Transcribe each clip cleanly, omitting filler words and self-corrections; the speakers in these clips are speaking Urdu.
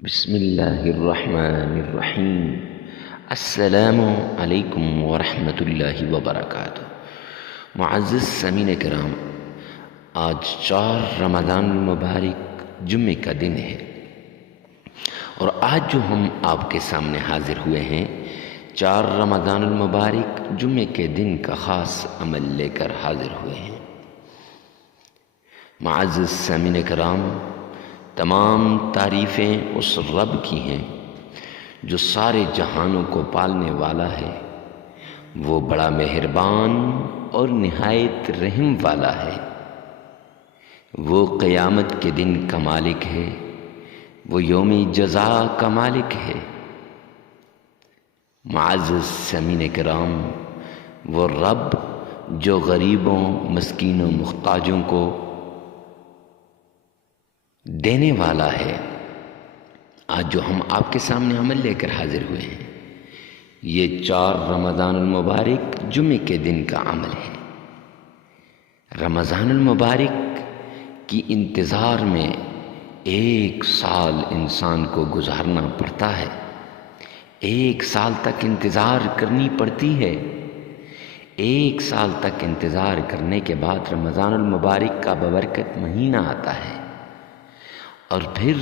بسم اللہ الرحمن الرحیم۔ السلام علیکم ورحمۃ اللہ وبرکاتہ۔ معزز سامعین کرام، آج 4 رمضان المبارک جمعے کا دن ہے، اور آج جو ہم آپ کے سامنے حاضر ہوئے ہیں 4 رمضان المبارک جمعے کے دن کا خاص عمل لے کر حاضر ہوئے ہیں۔ معزز سامعین کرام، تمام تعریفیں اس رب کی ہیں جو سارے جہانوں کو پالنے والا ہے۔ وہ بڑا مہربان اور نہایت رحم والا ہے۔ وہ قیامت کے دن کا مالک ہے، وہ یوم جزا کا مالک ہے۔ معزز سامعین کرام، وہ رب جو غریبوں، مسکینوں، محتاجوں کو دینے والا ہے، آج جو ہم آپ کے سامنے عمل لے کر حاضر ہوئے ہیں، یہ 4 رمضان المبارک جمعے کے دن کا عمل ہے۔ رمضان المبارک کی انتظار میں 1 سال انسان کو گزارنا پڑتا ہے، 1 سال تک انتظار کرنی پڑتی ہے۔ 1 سال تک انتظار کرنے کے بعد رمضان المبارک کا ببرکت مہینہ آتا ہے، اور پھر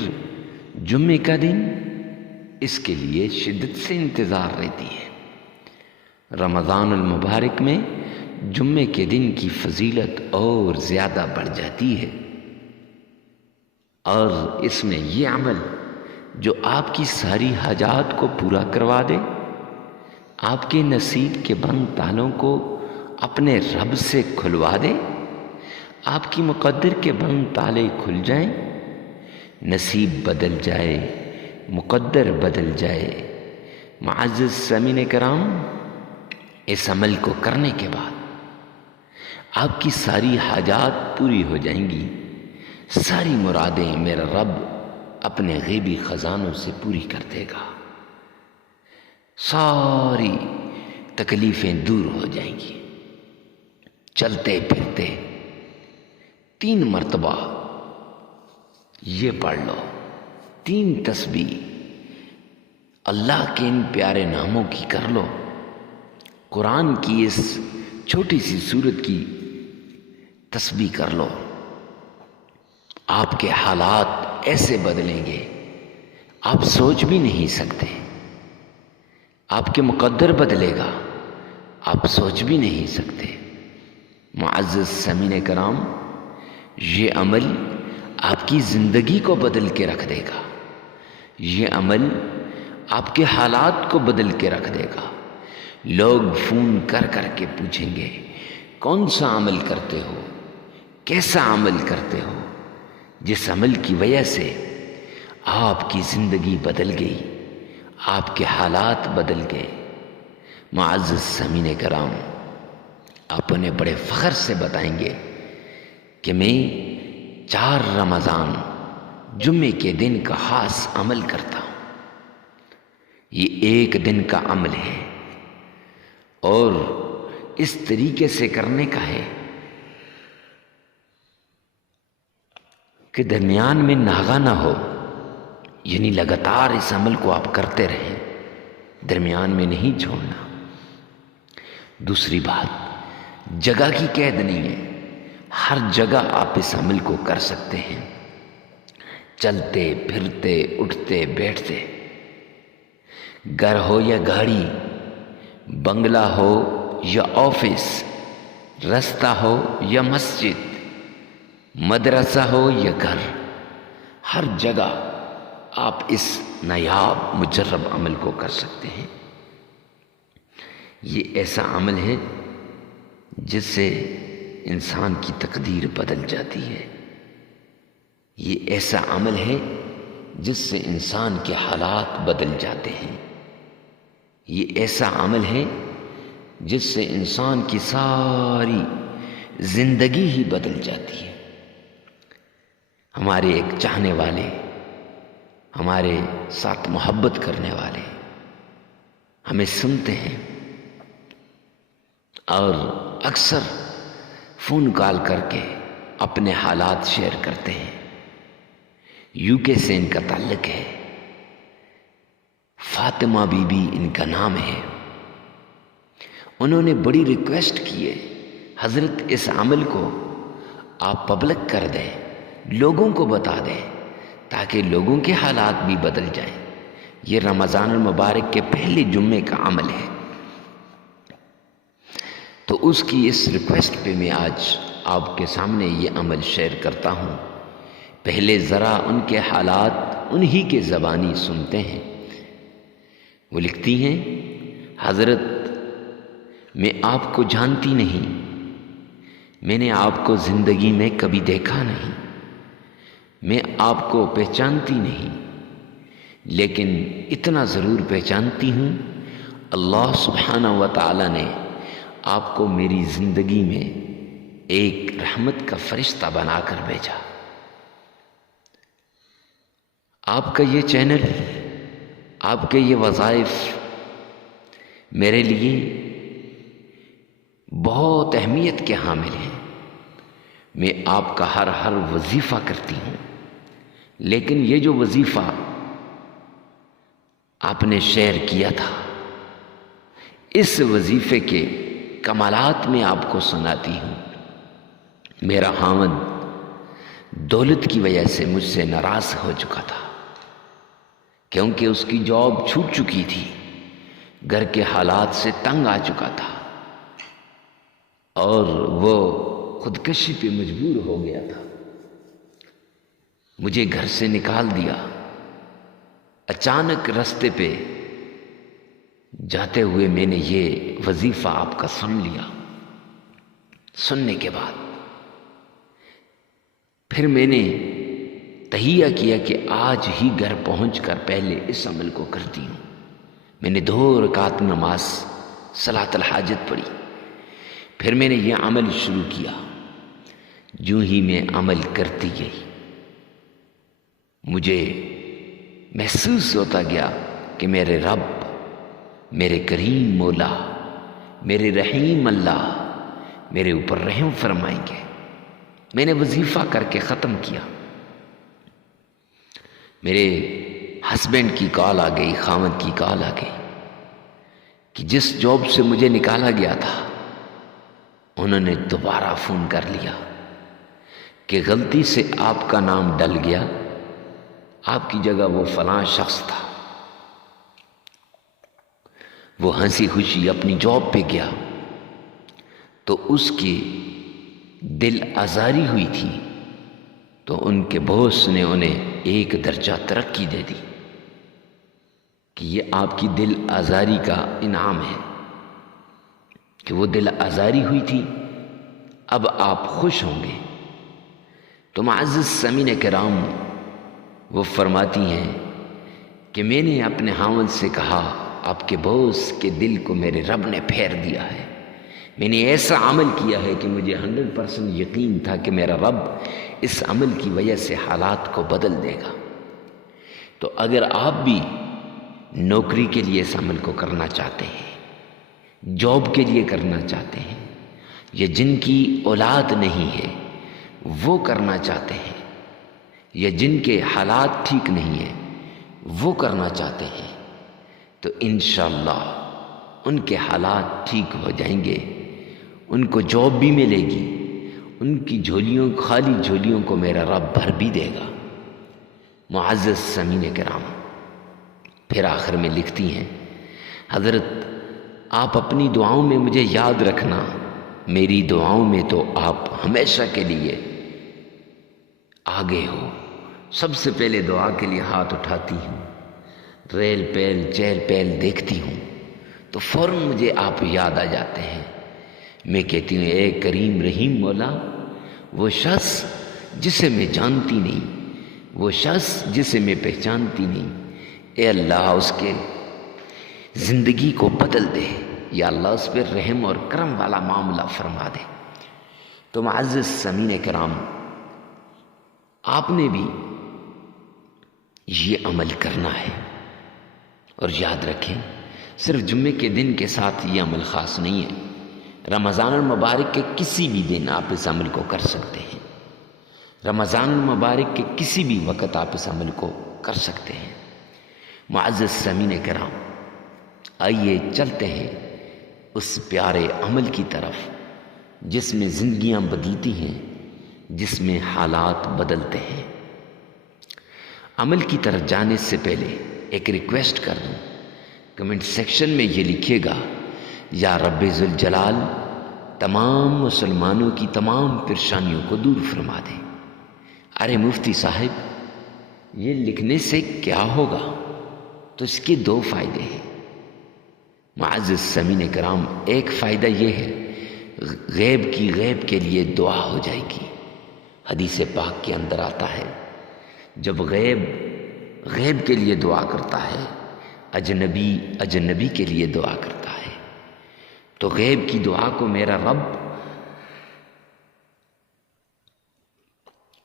جمعے کا دن اس کے لیے شدت سے انتظار رہتی ہے۔ رمضان المبارک میں جمعے کے دن کی فضیلت اور زیادہ بڑھ جاتی ہے، اور اس میں یہ عمل جو آپ کی ساری حاجات کو پورا کروا دے، آپ کے نصیب کے بند تالوں کو اپنے رب سے کھلوا دے، آپ کی مقدر کے بند تالے کھل جائیں، نصیب بدل جائے، مقدر بدل جائے۔ معزز سامعین کرام، اس عمل کو کرنے کے بعد آپ کی ساری حاجات پوری ہو جائیں گی، ساری مرادیں میرا رب اپنے غیبی خزانوں سے پوری کر دے گا، ساری تکلیفیں دور ہو جائیں گی۔ چلتے پھرتے 3 مرتبہ یہ پڑھ لو، 3 تسبیح اللہ کے ان پیارے ناموں کی کر لو، قرآن کی اس چھوٹی سی سورت کی تسبیح کر لو، آپ کے حالات ایسے بدلیں گے آپ سوچ بھی نہیں سکتے۔ آپ کے مقدر بدلے گا آپ سوچ بھی نہیں سکتے۔ معزز سامعین کرام، یہ عمل آپ کی زندگی کو بدل کے رکھ دے گا، یہ عمل آپ کے حالات کو بدل کے رکھ دے گا۔ لوگ فون کر کر کے پوچھیں گے کون سا عمل کرتے ہو، کیسا عمل کرتے ہو؟ جس عمل کی وجہ سے آپ کی زندگی بدل گئی، آپ کے حالات بدل گئے۔ معزز سامعین کرام، آپ انہیں بڑے فخر سے بتائیں گے کہ میں 4 رمضان جمعے کے دن کا خاص عمل کرتا ہوں۔ یہ 1 دن کا عمل ہے، اور اس طریقے سے کرنے کا ہے کہ درمیان میں ناغہ نہ ہو، یعنی لگاتار اس عمل کو آپ کرتے رہیں، درمیان میں نہیں چھوڑنا۔ دوسری بات، جگہ کی قید نہیں ہے، ہر جگہ آپ اس عمل کو کر سکتے ہیں، چلتے پھرتے اٹھتے بیٹھتے، گھر ہو یا گاڑی، بنگلہ ہو یا آفس، رستہ ہو یا مسجد، مدرسہ ہو یا گھر، ہر جگہ آپ اس نایاب مجرب عمل کو کر سکتے ہیں۔ یہ ایسا عمل ہے جس سے انسان کی تقدیر بدل جاتی ہے، یہ ایسا عمل ہے جس سے انسان کے حالات بدل جاتے ہیں، یہ ایسا عمل ہے جس سے انسان کی ساری زندگی ہی بدل جاتی ہے۔ ہمارے ایک چاہنے والے، ہمارے ساتھ محبت کرنے والے ہمیں سنتے ہیں، اور اکثر فون کال کر کے اپنے حالات شیئر کرتے ہیں۔ UK سے ان کا تعلق ہے، فاطمہ بی بی ان کا نام ہے. انہوں نے بڑی ریکویسٹ کی ہے، حضرت اس عمل کو آپ پبلک کر دیں، لوگوں کو بتا دیں تاکہ لوگوں کے حالات بھی بدل جائیں. یہ رمضان المبارک کے پہلے جمعے کا عمل ہے. تو اس کی اس ریکویسٹ پہ میں آج آپ کے سامنے یہ عمل شیئر کرتا ہوں. پہلے ذرا ان کے حالات انہی کے زبانی سنتے ہیں. وہ لکھتی ہیں، حضرت میں آپ کو جانتی نہیں، میں نے آپ کو زندگی میں کبھی دیکھا نہیں، میں آپ کو پہچانتی نہیں، لیکن اتنا ضرور پہچانتی ہوں، اللہ سبحانہ و تعالی نے آپ کو میری زندگی میں ایک رحمت کا فرشتہ بنا کر بھیجا. آپ کا یہ چینل، آپ کے یہ وظائف میرے لیے بہت اہمیت کے حامل ہیں. میں آپ کا ہر وظیفہ کرتی ہوں، لیکن یہ جو وظیفہ آپ نے شیئر کیا تھا، اس وظیفے کے کمالات میں آپ کو سناتی ہوں. میرا خاوند دولت کی وجہ سے مجھ سے ناراض ہو چکا تھا، کیونکہ اس کی جاب چھوٹ چکی تھی، گھر کے حالات سے تنگ آ چکا تھا اور وہ خودکشی پہ مجبور ہو گیا تھا. مجھے گھر سے نکال دیا. اچانک راستے پہ جاتے ہوئے میں نے یہ وظیفہ آپ کا سن لیا. سننے کے بعد پھر میں نے تہیہ کیا کہ آج ہی گھر پہنچ کر پہلے اس عمل کو کرتی ہوں. میں نے 2 رکعت نماز صلاۃ الحاجت پڑھی. پھر میں نے یہ عمل شروع کیا. جو ہی میں عمل کرتی گئی، مجھے محسوس ہوتا گیا کہ میرے رب، میرے کریم مولا، میرے رحیم اللہ میرے اوپر رحم فرمائیں گے. میں نے وظیفہ کر کے ختم کیا. میرے ہسبینڈ کی کال آ گئی، خاوند کی کال آ گئی کہ جس جاب سے مجھے نکالا گیا تھا انہوں نے دوبارہ فون کر لیا کہ غلطی سے آپ کا نام ڈل گیا، آپ کی جگہ وہ فلاں شخص تھا. وہ ہنسی خوشی اپنی جاب پہ گیا تو اس کی دل آزاری ہوئی تھی، تو ان کے باس نے انہیں 1 درجہ ترقی دے دی کہ یہ آپ کی دل آزاری کا انعام ہے کہ وہ دل آزاری ہوئی تھی، اب آپ خوش ہوں گے. تو معزز سامعین کرام، وہ فرماتی ہیں کہ میں نے اپنے خاوند سے کہا، آپ کے باس کے دل کو میرے رب نے پھیر دیا ہے. میں نے ایسا عمل کیا ہے کہ مجھے 100% یقین تھا کہ میرا رب اس عمل کی وجہ سے حالات کو بدل دے گا. تو اگر آپ بھی نوکری کے لیے اس عمل کو کرنا چاہتے ہیں، جاب کے لیے کرنا چاہتے ہیں، یا جن کی اولاد نہیں ہے وہ کرنا چاہتے ہیں، یا جن کے حالات ٹھیک نہیں ہیں وہ کرنا چاہتے ہیں، تو انشاءاللہ ان کے حالات ٹھیک ہو جائیں گے. ان کو جاب بھی ملے گی، ان کی جھولیوں، خالی جھولیوں کو میرا رب بھر بھی دے گا. معزز سامعین کرام، پھر آخر میں لکھتی ہیں، حضرت آپ اپنی دعاؤں میں مجھے یاد رکھنا، میری دعاؤں میں تو آپ ہمیشہ کے لیے آگے ہو. سب سے پہلے دعا کے لیے ہاتھ اٹھاتی ہوں، ریل پیل چہل پہل دیکھتی ہوں تو فوراً مجھے آپ یاد آ جاتے ہیں. میں کہتی ہوں، اے کریم رحیم مولا، وہ شخص جسے میں جانتی نہیں، وہ شخص جسے میں پہچانتی نہیں، اے اللہ اس کے زندگی کو بدل دے، یا اللہ اس پر رحم اور کرم والا معاملہ فرما دے. تو معزز سامعین کرام، آپ نے بھی یہ عمل کرنا ہے. اور یاد رکھیں، صرف جمعے کے دن کے ساتھ یہ عمل خاص نہیں ہے. رمضان المبارک کے کسی بھی دن آپ اس عمل کو کر سکتے ہیں. رمضان المبارک کے کسی بھی وقت آپ اس عمل کو کر سکتے ہیں. معزز سامعین کرام، آئیے چلتے ہیں اس پیارے عمل کی طرف جس میں زندگیاں بدلتی ہیں، جس میں حالات بدلتے ہیں۔ عمل کی طرف جانے سے پہلے ایک ریکویسٹ کر دوں، کمنٹ سیکشن میں یہ لکھیے گا، یا رب ذوالجلال تمام مسلمانوں کی تمام پریشانیوں کو دور فرما دے۔ ارے مفتی صاحب، یہ لکھنے سے کیا ہوگا؟ تو اس کے دو فائدے ہیں معزز سامعین کرام۔ ایک فائدہ یہ ہے، غیب کے لیے دعا ہو جائے گی۔ حدیث پاک کے اندر آتا ہے، جب غیب کے لیے دعا کرتا ہے، اجنبی کے لیے دعا کرتا ہے، تو غیب کی دعا کو میرا رب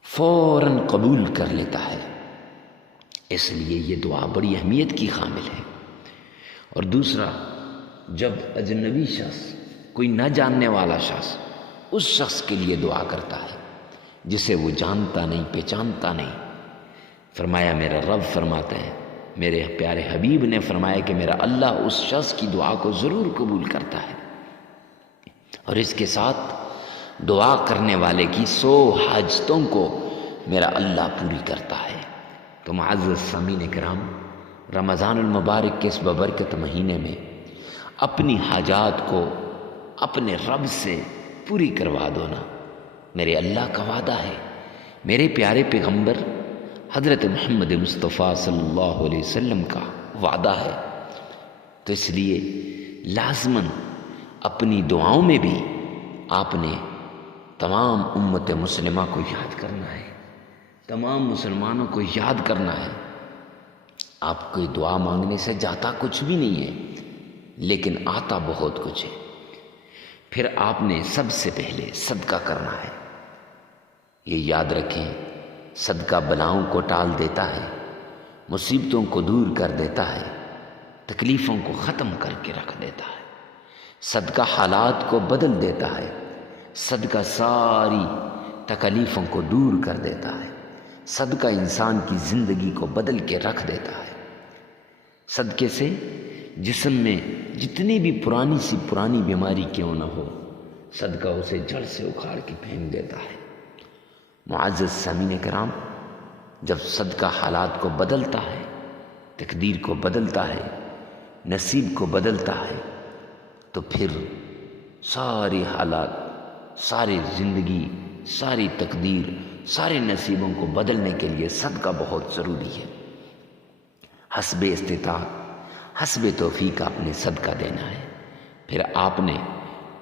فوراً قبول کر لیتا ہے۔ اس لیے یہ دعا بڑی اہمیت کی حامل ہے۔ اور دوسرا، جب اجنبی شخص، کوئی نہ جاننے والا شخص، اس شخص کے لیے دعا کرتا ہے جسے وہ جانتا نہیں، پہچانتا نہیں، فرمایا میرا رب فرماتے ہیں، میرے پیارے حبیب نے فرمایا کہ میرا اللہ اس شخص کی دعا کو ضرور قبول کرتا ہے، اور اس کے ساتھ دعا کرنے والے کی 100 حاجتوں کو میرا اللہ پوری کرتا ہے۔ تو معزز سامعین کرام، رمضان المبارک کے اس ببرکت مہینے میں اپنی حاجات کو اپنے رب سے پوری کروا دو نا، میرے اللہ کا وعدہ ہے، میرے پیارے پیغمبر حضرت محمد مصطفیٰ صلی اللہ علیہ وسلم کا وعدہ ہے۔ تو اس لیے لازماً اپنی دعاؤں میں بھی آپ نے تمام امت مسلمہ کو یاد کرنا ہے، تمام مسلمانوں کو یاد کرنا ہے۔ آپ کو دعا مانگنے سے جاتا کچھ بھی نہیں ہے، لیکن آتا بہت کچھ ہے۔ پھر آپ نے سب سے پہلے صدقہ کرنا ہے۔ یہ یاد رکھیں، صدقہ بلاؤں کو ٹال دیتا ہے، مصیبتوں کو دور کر دیتا ہے، تکلیفوں کو ختم کر کے رکھ دیتا ہے۔ صدقہ حالات کو بدل دیتا ہے، صدقہ ساری تکلیفوں کو دور کر دیتا ہے، صدقہ انسان کی زندگی کو بدل کے رکھ دیتا ہے۔ صدقے سے جسم میں جتنی بھی پرانی بیماری کیوں نہ ہو، صدقہ اسے جڑ سے اکھاڑ کے پھینک دیتا ہے۔ معزز سامعین کرام، جب صدقہ حالات کو بدلتا ہے، تقدیر کو بدلتا ہے، نصیب کو بدلتا ہے، تو پھر ساری حالات، ساری زندگی، ساری تقدیر، سارے نصیبوں کو بدلنے کے لیے صدقہ بہت ضروری ہے۔ حسب استطاعت، حسب توفیق آپ نے صدقہ دینا ہے۔ پھر آپ نے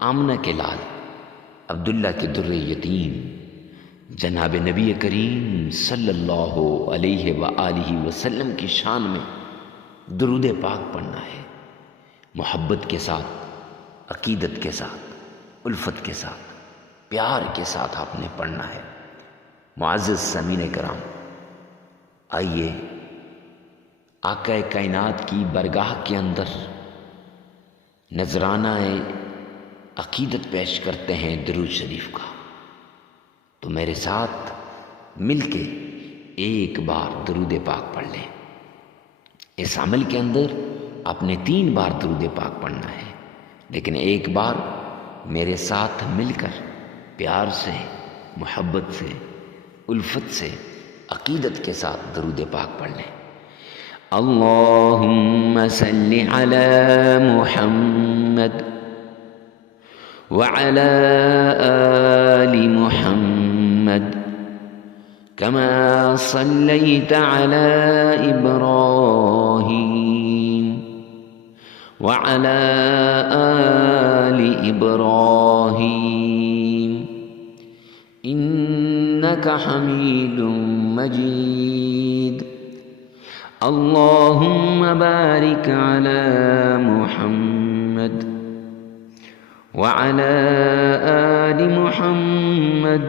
آمنہ کے لال عبداللہ کے در یتیم جناب نبی کریم صلی اللہ علیہ وآلہ وسلم کی شان میں درود پاک پڑھنا ہے، محبت کے ساتھ، عقیدت کے ساتھ، الفت کے ساتھ، پیار کے ساتھ آپ نے پڑھنا ہے۔ معزز سامعین کرام، آئیے آقا کائنات کی برگاہ کے اندر نذرانہ عقیدت پیش کرتے ہیں درود شریف کا۔ تو میرے ساتھ مل کے ایک بار درود پاک پڑھ لیں۔ اس عمل کے اندر آپ نے 3 بار درود پاک پڑھنا ہے، لیکن ایک بار میرے ساتھ مل کر پیار سے، محبت سے، الفت سے، عقیدت کے ساتھ درود پاک پڑھ لیں۔ اللہم صل علی محمد وعلی آل محمد كما صليت على إبراهيم وعلى آل إبراهيم إنك حميد مجيد اللهم بارك على محمد وعلى آل محمد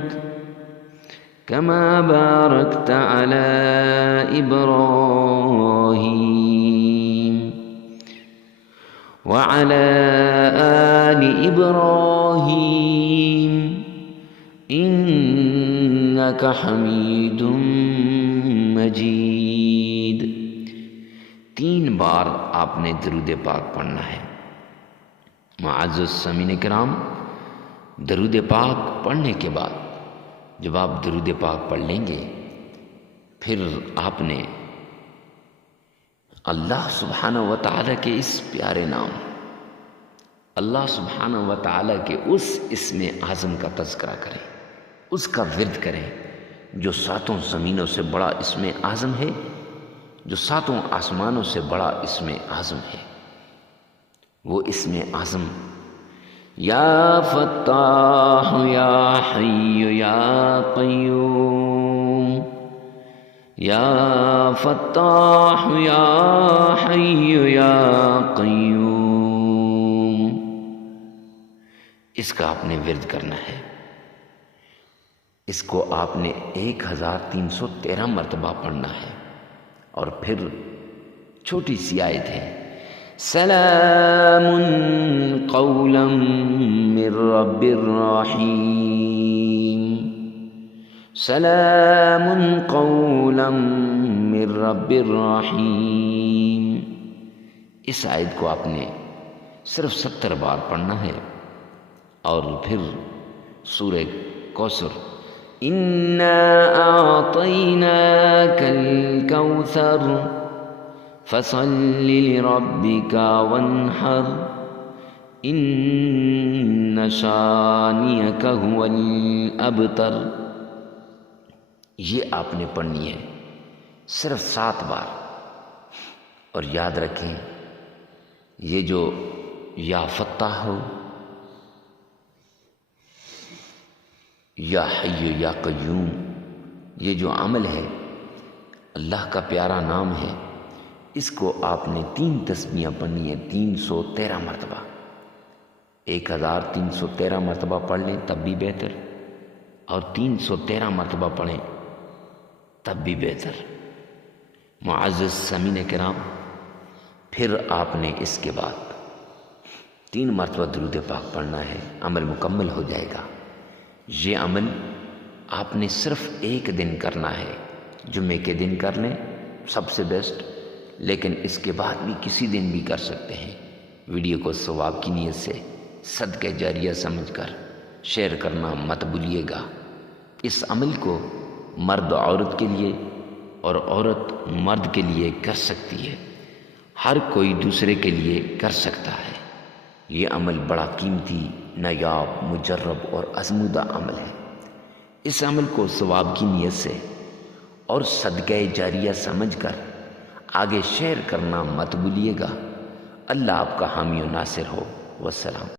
كما باركت على إبراهيم وعلى آل إبراهيم إنك حميد مجيد۔ 3 بار آپ نے درود پاک پڑھنا ہے۔ معزز سامعین کرام، درود پاک پڑھنے کے بعد جب آپ درود پاک پڑھ لیں گے، پھر آپ نے اللہ سبحانہ و تعالیٰ کے اس پیارے نام، اللہ سبحانہ و تعالیٰ کے اس اسم اعظم کا تذکرہ کریں، اس کا ورد کریں جو 7 زمینوں سے بڑا اسم اعظم ہے، جو 7 آسمانوں سے بڑا اسم اعظم ہے۔ وہ اسم اعظم یا فتاح یا حی یا قیوم، یا فتاح یا حی یا قیوم، اس کا آپ نے ورد کرنا ہے۔ اس کو آپ نے 1313 مرتبہ پڑھنا ہے۔ اور پھر چھوٹی سی آیت ہے، سلام قولا من رب الرحیم، سلام قولا من رب الرحیم۔ اس آیت کو آپ نے صرف 70 بار پڑھنا ہے۔ اور پھر سورہ کوثر، اِنَّا أَعْطَيْنَاكَ الْكَوْثَرَ فَصَلِّ لِرَبِّكَ وَانْحَرْ إِنَّ شَانِئَكَ هُوَ الْأَبْتَرُ۔ یہ آپ نے پڑھنی ہے صرف 7 بار۔ اور یاد رکھیں، یہ جو یا فتاح ہو، یا حی یا قیوم، یہ جو عمل ہے، اللہ کا پیارا نام ہے، اس کو آپ نے 3 تسبیحاں پڑھنی ہیں 313 مرتبہ۔ 1313 مرتبہ پڑھ لیں تب بھی بہتر، اور 313 مرتبہ پڑھیں تب بھی بہتر۔ معزز سامعین کرام، پھر آپ نے اس کے بعد 3 مرتبہ درود پاک پڑھنا ہے، عمل مکمل ہو جائے گا۔ یہ عمل آپ نے صرف 1 دن کرنا ہے، جمعے کے دن کر لیں سب سے بیسٹ، لیکن اس کے بعد بھی کسی دن بھی کر سکتے ہیں۔ ویڈیو کو ثواب کی نیت سے صدقہ جاریہ سمجھ کر شیئر کرنا مت بھولیے گا۔ اس عمل کو مرد عورت کے لیے اور عورت مرد کے لیے کر سکتی ہے، ہر کوئی دوسرے کے لیے کر سکتا ہے۔ یہ عمل بڑا قیمتی، نایاب، مجرب اور آزمودہ عمل ہے۔ اس عمل کو ثواب کی نیت سے اور صدقہ جاریہ سمجھ کر آگے شیئر کرنا مت بھولیے گا۔ اللہ آپ کا حامی و ناصر ہو۔ والسلام۔